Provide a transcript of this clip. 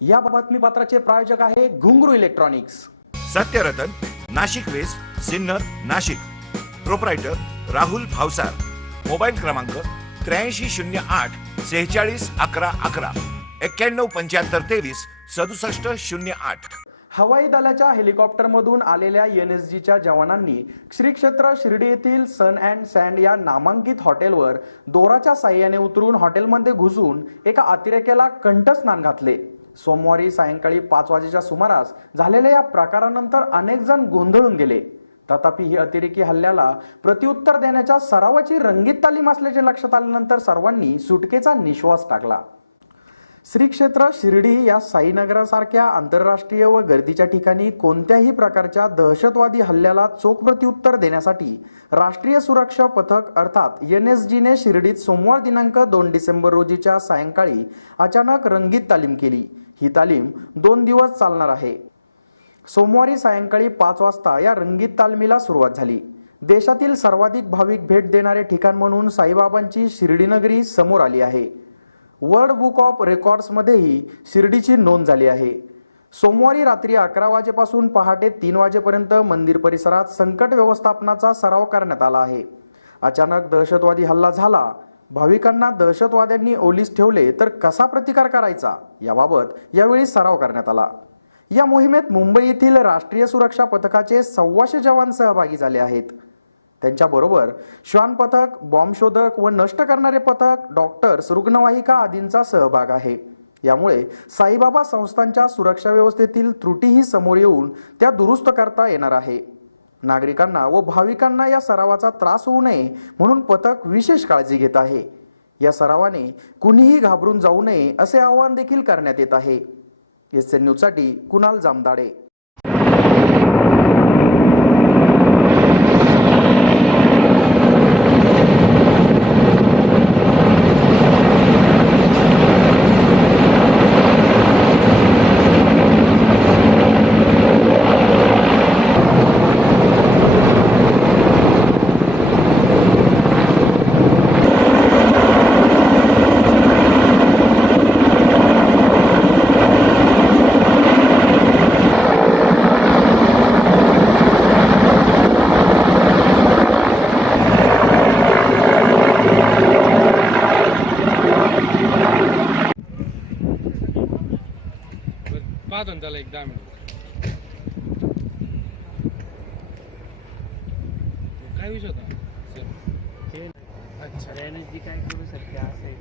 या बातमीपत्राचे प्रायोजक आहे Ghungroo electronics. Satyaratan Nashik west Sinnar Nashik. Proprietor Rahul Bhavsar. Mobile क्रमांक त्र्याऐंशी शून्य आठ सेहेचाळीस अकरा अकरा. एक्क्याण्णव पंच्याहत्तर तेवीस सदुसष्ट शून्य आठ. हवाई दलाच्या हेलिकॉप्टरमधून आलेल्या एन एस जीच्या जवानांनी श्री क्षेत्र शिर्डी येथील सन अँड सँड या नामांकित हॉटेलवर दोराच्या साह्याने उतरून हॉटेलमध्ये घुसून एका अतिरेक्याला कंठस्नान घातले. सोमवारी सायंकाळी पाच वाजेच्या सुमारास झालेल्या या प्रकारानंतर अनेक जण गोंधळून गेले. तथापि ही अतिरेकी हल्ल्याला प्रत्युत्तर देण्याच्या सरावाची रंगीत तालीम असल्याचे लक्षात आल्यानंतर सर्वांनी सुटकेचा निश्वास टाकला. श्री क्षेत्र शिर्डी या साईनगरासारख्या आंतरराष्ट्रीय व गर्दीच्या ठिकाणी कोणत्याही प्रकारच्या दहशतवादी हल्ल्याला चोख प्रत्युत्तर देण्यासाठी राष्ट्रीय सुरक्षा पथक अर्थात एन एस जीने शिर्डीत सोमवार दिनांक दोन डिसेंबर रोजीच्या सायंकाळी अचानक रंगीत तालीम केली. ही तालीम दोन दिवस चालणार आहे. सोमवारी सायंकाळी पाच वाजता या रंगीत तालमीला सुरुवात झाली. देशातील सर्वाधिक भाविक भेट देणारे ठिकाण म्हणून साईबाबांची शिर्डीनगरी समोर आली आहे. वर्ल्ड बुक ऑफ रेकॉर्ड्समध्येही शिर्डीची नोंद झाली आहे. सोमवारी रात्री अकरा वाजेपासून पहाटे तीन वाजेपर्यंत मंदिर परिसरात संकट व्यवस्थापनाचा सराव करण्यात आला आहे. अचानक दहशतवादी हल्ला झाला. भाविकांना दहशतवाद्यांनी ओलीस ठेवले तर कसा प्रतिकार करायचा? याबाबत यावेळी सराव करण्यात आला. या मोहिमेत मुंबई येथील राष्ट्रीय सुरक्षा पथकाचे सव्वाशे जवान सहभागी झाले आहेत. त्यांच्याबरोबर श्वान पथक बॉम्बशोधक व नष्ट करणारे पथक डॉक्टर्स रुग्णवाहिका आदींचा सहभाग आहे. यामुळे साईबाबा संस्थांच्या सुरक्षा व्यवस्थेतील त्रुटीही समोर येऊन त्या दुरुस्त करता येणार आहे. नागरिकांना व भाविकांना या सरावाचा त्रास होऊ नये म्हणून पथक विशेष काळजी घेत आहे. या सरावाने कुणीही घाबरून जाऊ नये असे आवाहन देखील करण्यात येत आहे. एस एन न्यूजसाठी कुणाल जामदाडे. पाहतो ना त्याला एक दहा मिनिट. काय विषय होता? अच्छा. जी काय करू शकते असे